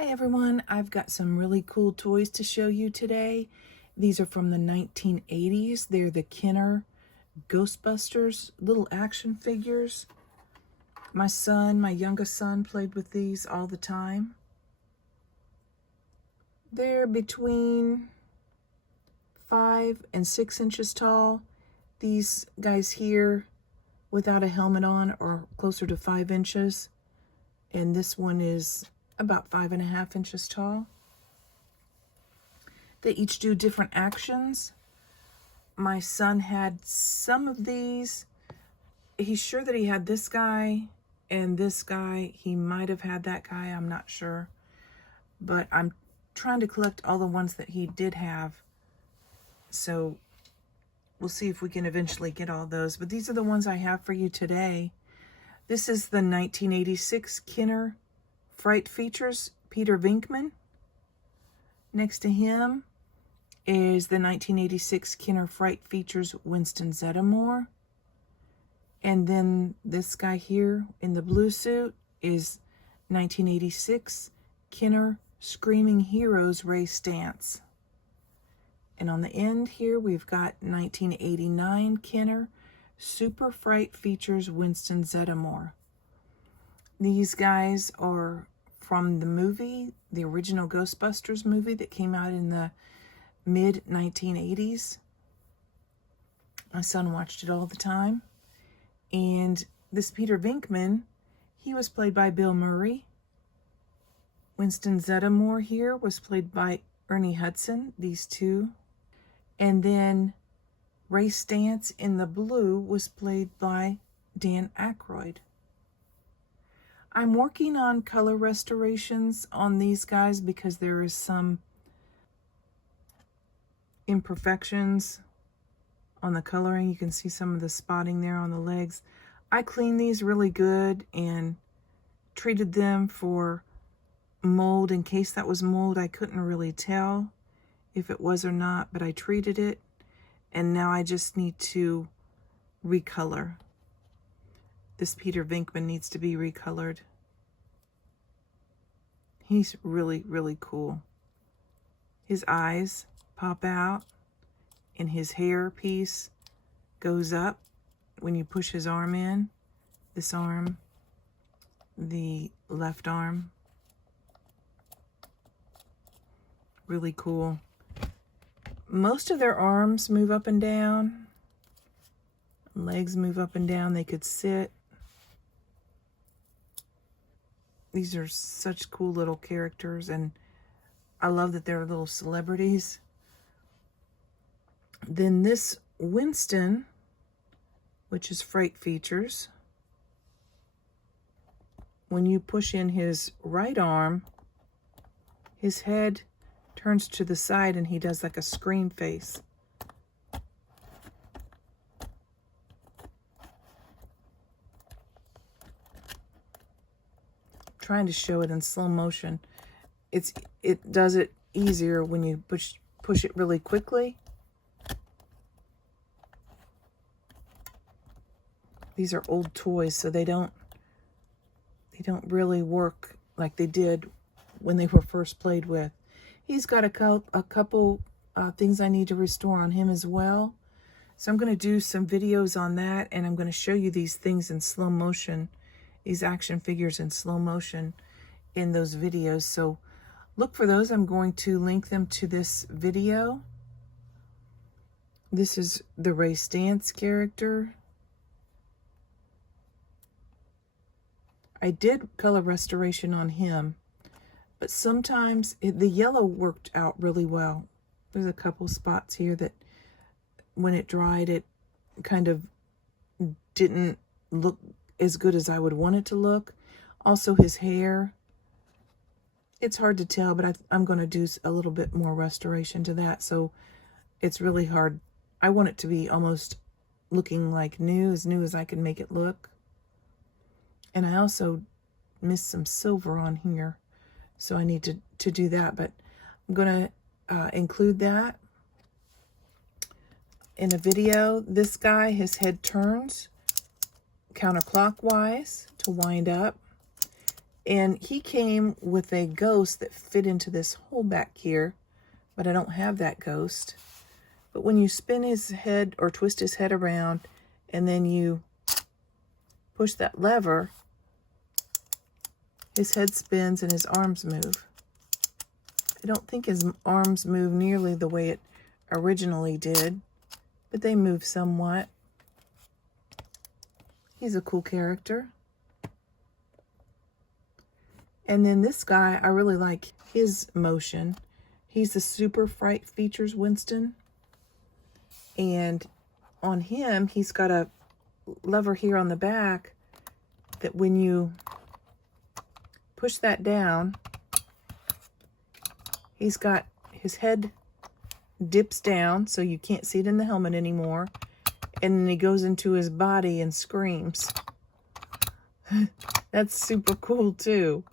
Hi everyone, I've got some really cool toys to show you today. These are from the 1980s. They're the KENNER GHOSTBUSTERS little action figures. My youngest son, played with these all the time. They're between 5 and 6 inches tall. These guys here without a helmet on are closer to 5 inches. And this one is about 5.5 inches tall. They each do different actions. My son had some of these. He's sure that he had this guy and this guy. He might have had that guy, I'm not sure. But I'm trying to collect all the ones that he did have. So we'll see if we can eventually get all those. But these are the ones I have for you today. This is the 1986 KENNER Fright features Peter Vinkman. Next to him is the 1986 KENNER Fright features Winston ZEDDEMORE. And then this guy here in the blue suit is 1986 KENNER Screaming Heroes Ray Stantz. And on the end here we've got 1989 KENNER Super Fright features Winston ZEDDEMORE. These guys are from the movie, the original Ghostbusters movie that came out in the mid-1980s. My son watched it all the time. And this Peter Vinkman, he was played by Bill Murray. Winston ZEDDEMORE here was played by ERNIE HUDSON, these two. And then Ray Stantz in the blue was played by Dan AKROYD. I'm working on color restorations on these guys because there is some imperfections on the coloring. You can see some of the spotting there on the legs. I cleaned these really good and treated them for mold in case that was mold. I couldn't really tell if it was or not, but I treated it. And now I just need to recolor. This Peter Vinkman needs to be recolored. He's really, really cool. His eyes pop out and his hair piece goes up when you push his arm in. This arm, the left arm. Really cool. Most of their arms move up and down. Legs move up and down. They could sit. These are such cool little characters, and I love that they're little celebrities. Then this Winston, which is Fright features, when you push in his right arm, his head turns to the side and he does like a scream face. Trying to show it in slow motion. It does it easier when you push it really quickly. These are old toys, so they don't really work like they did when they were first played with. He's got a couple things I need to restore on him as well. So I'm going to do some videos on that, and I'm going to show you these things in slow motion. These action figures in slow motion in those videos. So look for those. I'm going to link them to this video. This is the Ray Stantz character. I did color restoration on him, but sometimes the yellow worked out really well. There's a couple spots here that when it dried, it kind of didn't look as good as I would want it to look. Also his hair, it's hard to tell, but I'm going to do a little bit more restoration to that. So it's really hard. I want it to be almost looking like new as I can make it look. And I also missed some silver on here, so I need to do that, but I'm going to include that in a video. This guy, his head turns counterclockwise to wind up. And he came with a ghost that fit into this hole back here, but I don't have that ghost. But when you spin his head or twist his head around and then you push that lever, his head spins and his arms move. I don't think his arms move nearly the way it originally did, but they move somewhat. He's a cool character. And then this guy, I really like his motion. He's the Super Fright Features Winston. And on him, he's got a lever here on the back that when you push that down, he's got his head dips down so you can't see it in the helmet anymore. And then he goes into his body and screams. That's super cool too.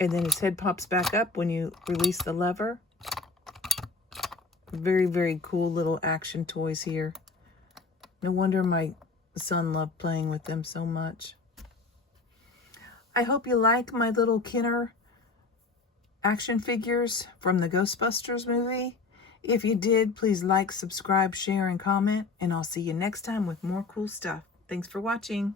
And then his head pops back up when you release the lever. Very, very cool little action toys here. No wonder my son loved playing with them so much. I hope you like my little KENNER action figures from the Ghostbusters movie. If you did, please like, subscribe, share, and comment. And I'll see you next time with more cool stuff. Thanks for watching.